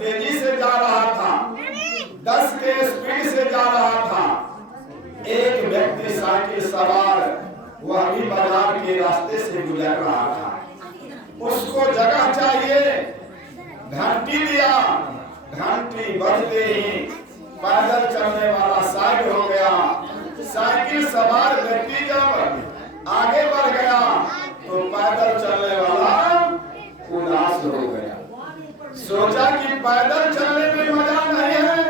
तेजी से जा रहा था, 10 के स्पीड से जा रहा था। एक व्यक्ति साइकिल सवार वह भी बाजार के रास्ते से गुजर रहा था। उसको जगह चाहिए, घंटी दिया, घंटी बजते ही पैदल चलने वाला साइड हो गया। साइकिल सवार व्यक्ति जब आगे बढ़ गया तो पैदल चलने वाला उदास हो गया। सोचा कि पैदल चलने में मजा नहीं है।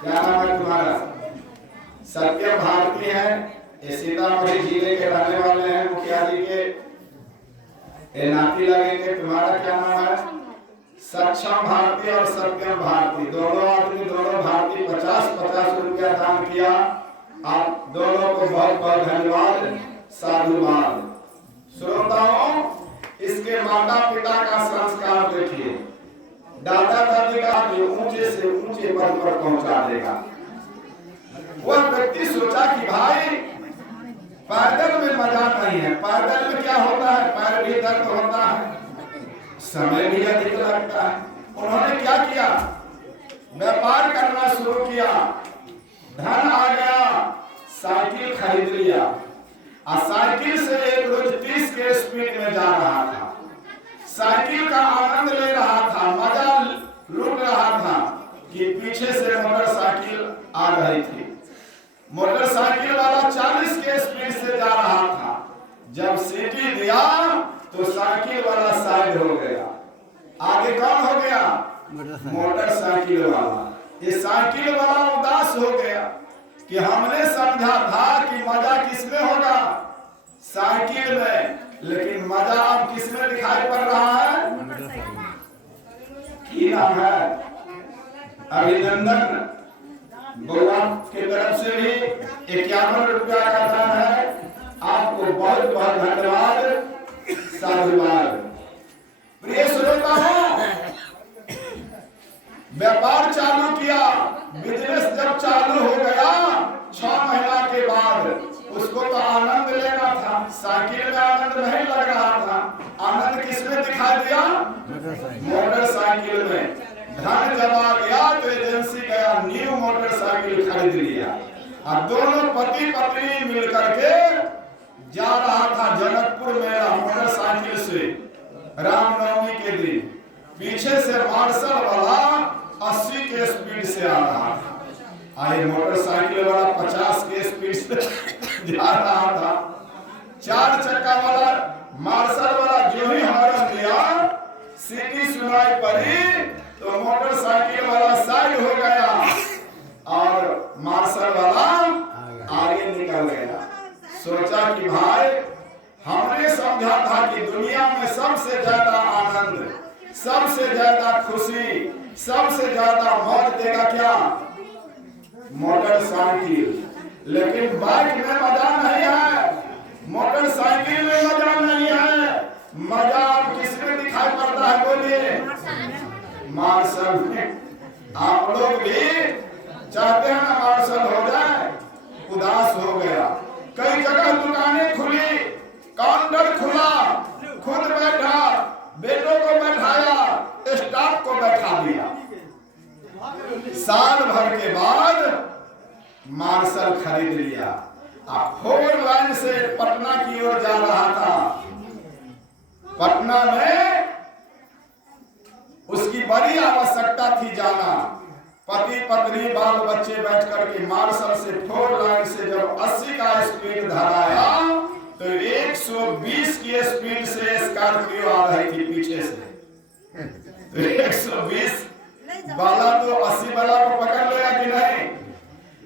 क्या नाम है तुम्हारा? सत्य भारती है, ये सीतामढ़ी जिले के रहने वाले हैं, मुखिया जी के ये नाती लगेंगे। तुम्हारा क्या नाम है? सक्षम भारती और सत्यम भारती, दोनों आदमी, दोनों भारती 50-50 रुपया दान किया। आप दोनों को बहुत बहुत धन्यवाद, साधुवाद। श्रोताओं, इसके माता पिता का संस्कार देखिए। दादा दादी का ऊंचे से ऊंचे पद पर पहुंचा देगा। वह व्यक्ति सोचा कि भाई पैदल में मजा नहीं है। पैदल में क्या होता है? पैर भी दर्द होता है, समय भी अधिक लगता है। उन्होंने क्या किया? व्यापार करना शुरू किया। धन आ गया, साइकिल खरीद लिया और साइकिल से एक रोज 30 के स्पीड में जा रहा था। साइकिल का आनंद ले रहा था, मजा लूट रहा था कि पीछे से मोटरसाइकिल आ रही थी। मोटरसाइकिल वाला 40 के स्पीड से जा रहा था। जब सीटी दिया तो साइकिल वाला साइड हो गया। आगे कौन हो गया? मोटरसाइकिल वाला। ये साइकिल वाला उदास हो गया कि हमने समझा था कि मजा किसमें होगा? साइकिल में, लेकिन मजा अब किसमें दिखाई पड़ रहा है? की नाम है? अभिनंदन गोवा की तरफ से भी 51 रुपया का दान है। आपको बहुत बहुत धन्यवाद, साधुवाद। प्रिय श्रोताओं, व्यापार चालू किया। बिजनेस जब चालू हो गया 6 महीना के बाद, उसको तो आनंद लेना था। साइकिल में आनंद नहीं लग रहा था। आनंद किसमें दिखाई दिया? मोटरसाइकिल में। धन जब आ गया तो एजेंसी गया, न्यू मोटरसाइकिल खरीद लिया और दोनों पति पत्नी मिलकर के जा रहा था जनकपुर मेला मोटरसाइकिल से रामनवमी के दिन। पीछे से मार्शल वाला 80 के स्पीड से आ रहा था। आए मोटरसाइकिल वाला 50 के स्पीड से जा रहा था। 4 चक्का वाला मार्शल वाला जो ही हॉर्न दिया, सीटी सुनाई पड़ी तो मोटरसाइकिल वाला साइड हो गया और मार्शल वाला आगे निकल गया। सोचा कि भाई हमने समझा था कि दुनिया में सबसे ज्यादा आनंद, सबसे ज्यादा खुशी, सबसे ज्यादा मौज देगा क्या? मोटरसाइकिल। लेकिन बाइक में मजा नहीं है, मोटरसाइकिल में मजा नहीं है। मजा अब किसमें दिखाई पड़ता है? बोलिए। मार्शल में। आप लोग भी चाहते हैं ना मार्शल हो जाए? उदास हो गया। कई जगह दुकानें खुली, काउंटर खुला, खुद बैठा, बेटों को बैठाया, स्टाफ को बैठा दिया। साल भर के बाद मार्शल खरीद लिया। अब 4 लाइन से पटना की ओर जा रहा था। पटना में उसकी बड़ी आवश्यकता थी जाना। पति पत्नी बाल बच्चे बैठ करके मार्शल से 4 लाइन से जब 80 का स्पीड धराया तो 120 की स्पीड से स्कॉर्पियो आ रही थी पीछे से। तो 120 वाला तो 80 वाला को पकड़ लेगा कि नहीं?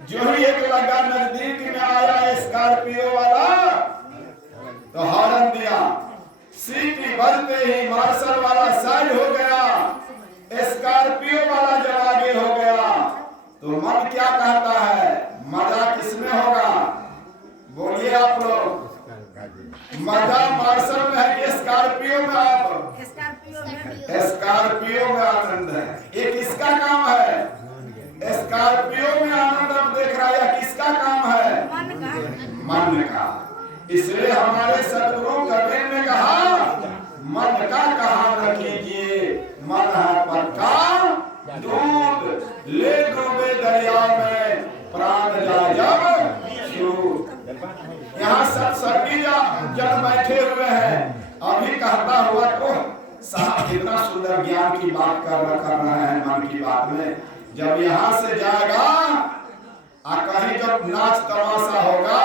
जो ही एक लगा नजदीक में आया स्कॉर्पियो वाला तो हॉर्न दिया। सीटी बजते ही मार्शल वाला साइड हो गया, स्कॉर्पियो वाला जब आगे हो गया तो मन क्या कहता है? मजा किसमें होगा? बोलिए आप लोग। मजा मार्शल में है कि स्कॉर्पियो में? आप स्कॉर्पियो में आनंद है। एक इसका काम है, स्कॉर्पियो में आनंद अब देख रहा है। किसका काम है? मन का। इसलिए हमारे सदगुरु कबीर ने कहा मन का कहा न कीजिए, मन है पक्का दूध ले डूबे दरिया में प्राण जाए जब छूट। यहाँ सत्संगी जन बैठे हुए हैं, अभी कहता हुआ तो साहब कितना सुंदर ज्ञान की बात कर रहे हैं मन की बात में। जब यहाँ से जाएगा कहीं जब नाच तमाशा होगा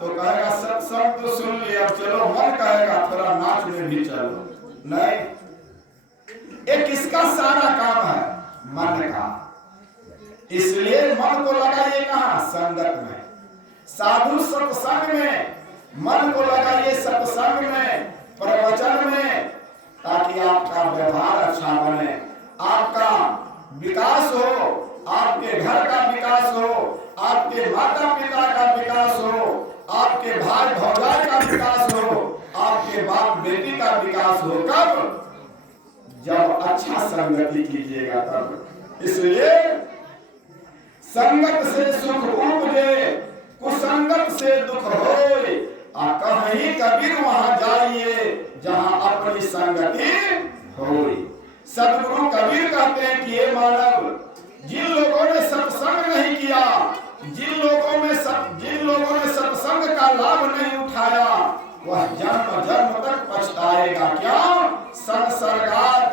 तो कहेगा सत्संग तो सुन लिया, अब चलो, मन कहेगा थोड़ा नाच में भी चलो। नहीं, ये किसका सारा काम है? मन का। इसलिए मन को लगाइए कहाँ? संगत में, साधु सत्संग में मन को लगाइए, सत्संग में, प्रवचन में, ताकि आपका व्यवहार अच्छा बने, आपका विकास हो, आपके घर का विकास हो, आपके माता पिता का विकास हो, आपके भाई भौजाई का विकास हो, आपके बाप बेटी का विकास हो। कब? जब अच्छा संगति कीजिएगा तब। इसलिए संगत से सुख उपजे, कुसंगत से दुख होए। कहीं कबीर वहां जाइए जहां अपनी संगति होए। सदगुरु कबीर कहते हैं कि ये मानव, जिन लोगों ने सत्संग नहीं किया, जिन लोगों ने सत्संग का लाभ नहीं उठाया, वह जन्म जन्म तक पछताएगा। क्या? संसर्गात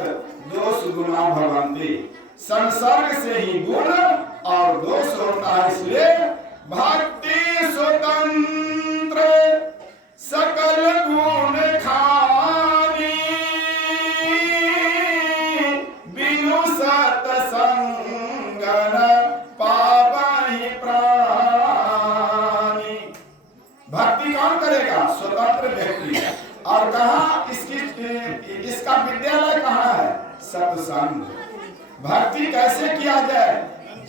दोष गुना भवन्ति, संसर्ग से ही गुण और दोष होता है। इसलिए भक्ति स्वतंत्र सकल गुण खानी, बिनु सत्संग पावहि प्राणी। भक्ति कौन करेगा? स्वतंत्र व्यक्ति। और कहाँ इसका विद्यालय कहाँ है? सत्संग। भक्ति कैसे किया जाए?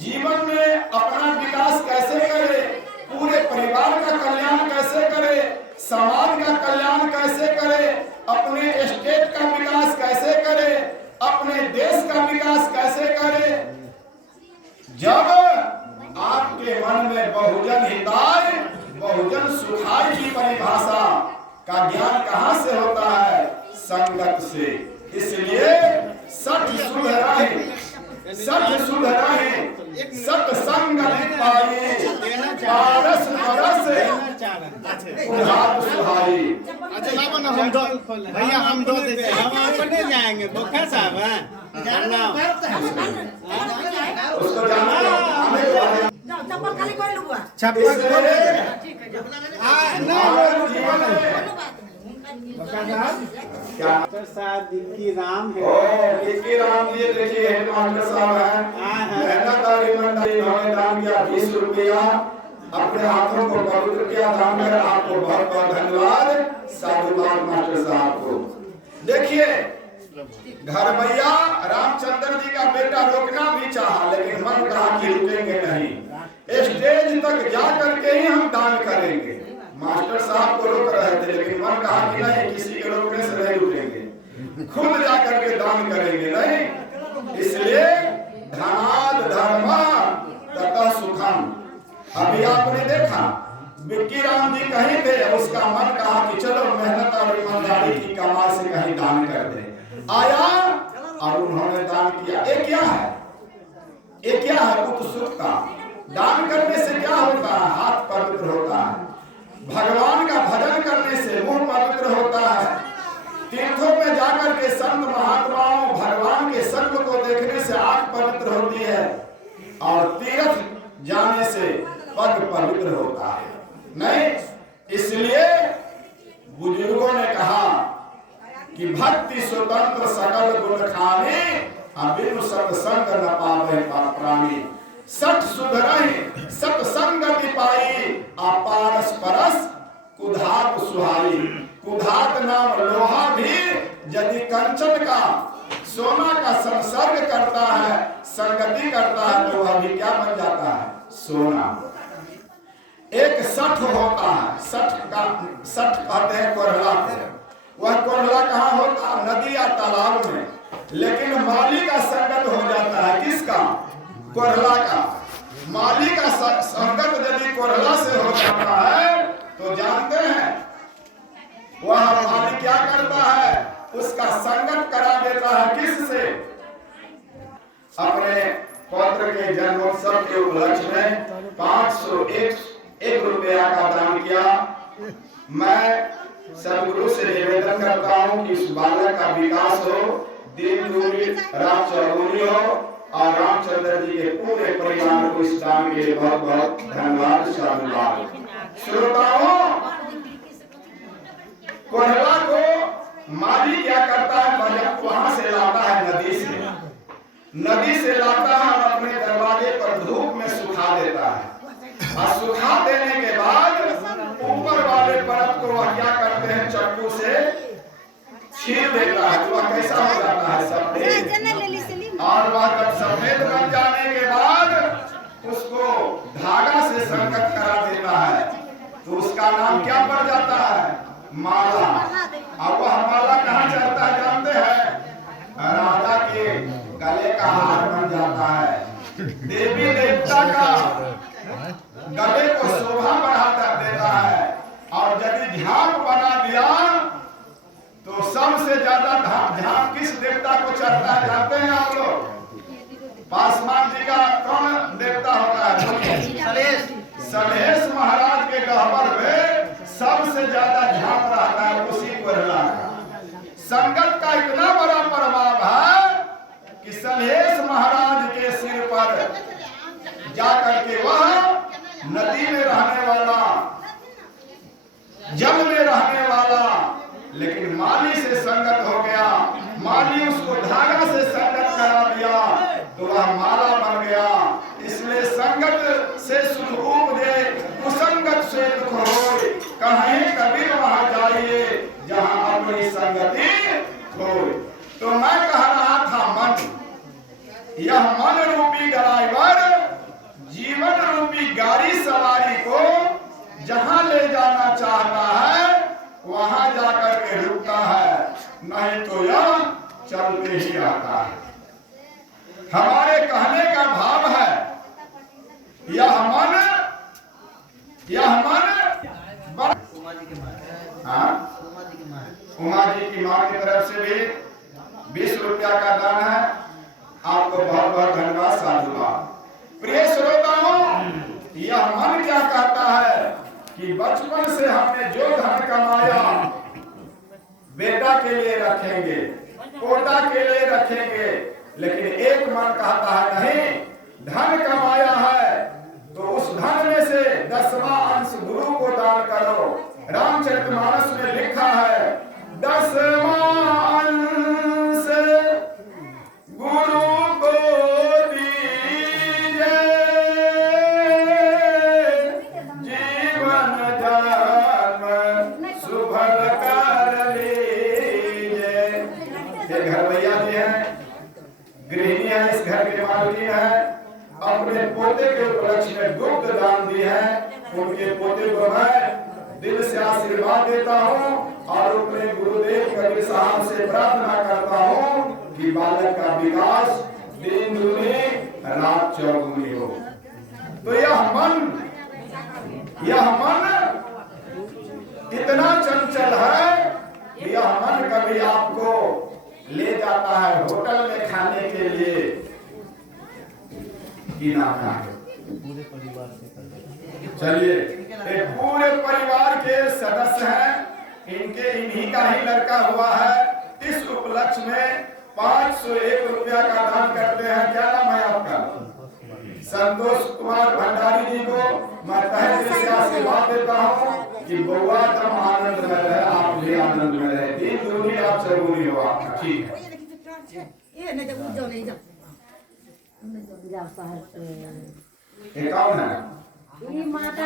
जीवन में अपना विकास कैसे करे, पूरे परिवार का कल्याण कैसे करे, समाज का कल्याण कैसे करे, अपने स्टेट का विकास कैसे करे, अपने देश का विकास कैसे करे। जब आपके मन में बहुजन हिताय बहुजन सुखाय की परिभाषा का ज्ञान कहाँ से होता है? संगत से। इसलिए सत शुद्ध रहे, सत शुद्ध रहे, सत्संग पाए, पारस परस उधार सुहाई। भैया हम दो देते, हम अपने जाएंगे। बोखा साहब है उसको जाना चप्पल खाली कोई लुआ प्रसाद की राम है। इनकी राम जी देखिए हेडमास्टर साहब हैं, मेहनत ईमानदारी इन्होंने दान किया 20 रुपया, अपने हाथों को पवित्र किया दान कर। आपको बहुत बहुत धन्यवाद साधुवाद मास्टर साहब को। देखिए घर भैया रामचंद्र जी का बेटा रोकना भी चाहा, लेकिन मन कहा कि रुकेंगे नहीं, स्टेज तक जा करके ही हम दान करेंगे। मास्टर साहब को रोक रहे थे, लेकिन मन कहा कि नहीं, किसी के रोकने से नहीं रुकेंगे, खुद जा करके दान करेंगे। नहीं, इसलिए धनाद धर्म तथा सुखम। अभी आपने देखा बिक्की राम जी कहीं थे, उसका मन कहा कि चलो मेहनत और ईमानदारी की कमाई से कहीं दान कर दे। आया और उन्होंने दान किया। ये क्या है? ये क्या है? उत्सुकता। दान करने से क्या होता है? हाथ पवित्र होता है, भगवान का भजन करने से मुंह पवित्र होता है, तीर्थों में जाकर के संत महात्माओं भगवान के संग को देखने से आंख पवित्र होती है, और तीर्थ जाने से पग पवित्र होता है। नहीं, इसलिए बुजुर्गों ने कहा कि भक्ति स्वतंत्र सकल गुण खाने, बिनु सत्संग न पावे प्राणी। सत शुद्ध रहे, सत्संगति पाई, अपारस परस कुधात सुहाई। कुधात नाम लोहा भी यदि कंचन का सोना का संसर्ग करता है, संगति करता है, तो वह भी क्या बन जाता है? सोना। एक सठ होता है, सठ कहते हैं कोरला को। वह कोरला कहाँ होता है? नदी या तालाब में। लेकिन माली का संगत हो जाता है, किसका? कोरला का। माली का संगत यदि कोरला से हो जाता है तो जानते हैं वह माली क्या करता है? उसका संगत करा देता है, किससे? अपने पौत्र के जन्मोत्सव के उपलक्ष्य में 501 रुपया का दान किया। मैं सदगुरु से निवेदन करता हूँ कि इस बालक का विकास हो, दीन दुनी राम चौगुनी हो और रामचंद्र जी के पूरे परिवार को इस दान के लिए बहुत बहुत धन्यवाद साधुवाद। श्रोताओं, कोहला को माली क्या करता है, वहां से लाता है नदी से लाता है और अपने दरवाजे पर धूप में सुखा देता है और सुखा देने के बाद ऊपर वाले परत को वह क्या करते हैं, चक्कू से छील देता है। तो वह कैसा हो जाता है, सफेद। और वह जब सफेद बन जाने के बाद उसको धागा से संगत करा देता है, तो उसका नाम क्या पड़ जाता है, माला। अब वह माला कहाँ चढ़ता है जानते हैं, राजा के गले का हार बन जाता है। देवी देवता का गले को शोभा बढ़ा देता है। और यदि ध्यान बना दिया तो सबसे ज्यादा ध्यान किस देवता को चढ़ता है जानते हैं आप लोग? पासवान जी का कौन देवता होता है? सलेश महाराज के गहबर में सबसे ज्यादा ध्यान रहता है उसी कोहला का। संगत का इतना बड़ा प्रभाव है कि सलेश महाराज के सिर पर जाकर के वह नदी में रहने वाला, जल में रहने वाला, लेकिन माली से संगत हो गया। माली उसको धागा से संगत करा दिया तो वह माला बन गया। इसलिए संगत से सुख उपजे, कुसंगत से दुख होए। कहीं कबीर वहां जाइए जहां अपनी संगति होए। तो मैं कह रहा था मन, यह मन रूपी ड्राइवर जीवन रूपी गाड़ी सवारी को जहां ले जाना चाहता है वहां जाकर के रुकता है, नहीं तो यह चलते ही आता है। हमारे कहने का भाव है यह मन उमा जी की मां की तरफ से भी 20 रुपया का दान है। आपको बहुत बहुत धन्यवाद साधुवाद। प्रिय श्रोताओं, यह मन क्या कहता है कि बचपन से हमने जो धन कमाया बेटा के लिए रखेंगे, पोता के लिए रखेंगे, लेकिन एक मन कहता है नहीं, धन कमाया है तो उस धन में से 10वां अंश गुरु को दान करो। रामचरितमानस में लिखा है 10वां अंश गुरु को दीजिए, जीवन जन्म सुभग कर लीजिए। ये घर भैया जी हैं, गृहिणी है, इस घर के मालकिन है, अपने पोते के उपलक्ष्य में दुग्ध दान दी है। उनके पोते को मैं दिल से आशीर्वाद देता हूँ और अपने गुरुदेव कबीर साहब से प्रार्थना करता हूँ कि बालक का विकास दिन दुनी रात चौगुनी हो। तो यह मन इतना चंचल है कि यह मन कभी आपको ले जाता है होटल में खाने के लिए कि ना खाए। चलिए, एक पूरे परिवार के सदस्य हैं, इन्हीं का ही लड़का हुआ है। इस उपलक्ष्य में 501 रुपया का दान करते हैं। क्या नाम है आपका? संतोष कुमार भंडारी जी को मैं तहे दिल से आशीर्वाद देता हूँ कि बउआ तुम आनंद में रहे, आप भी आनंद में रहे, दिन दुनी आप जरूरी हो आपका। ठीक है, ये कौन है? माता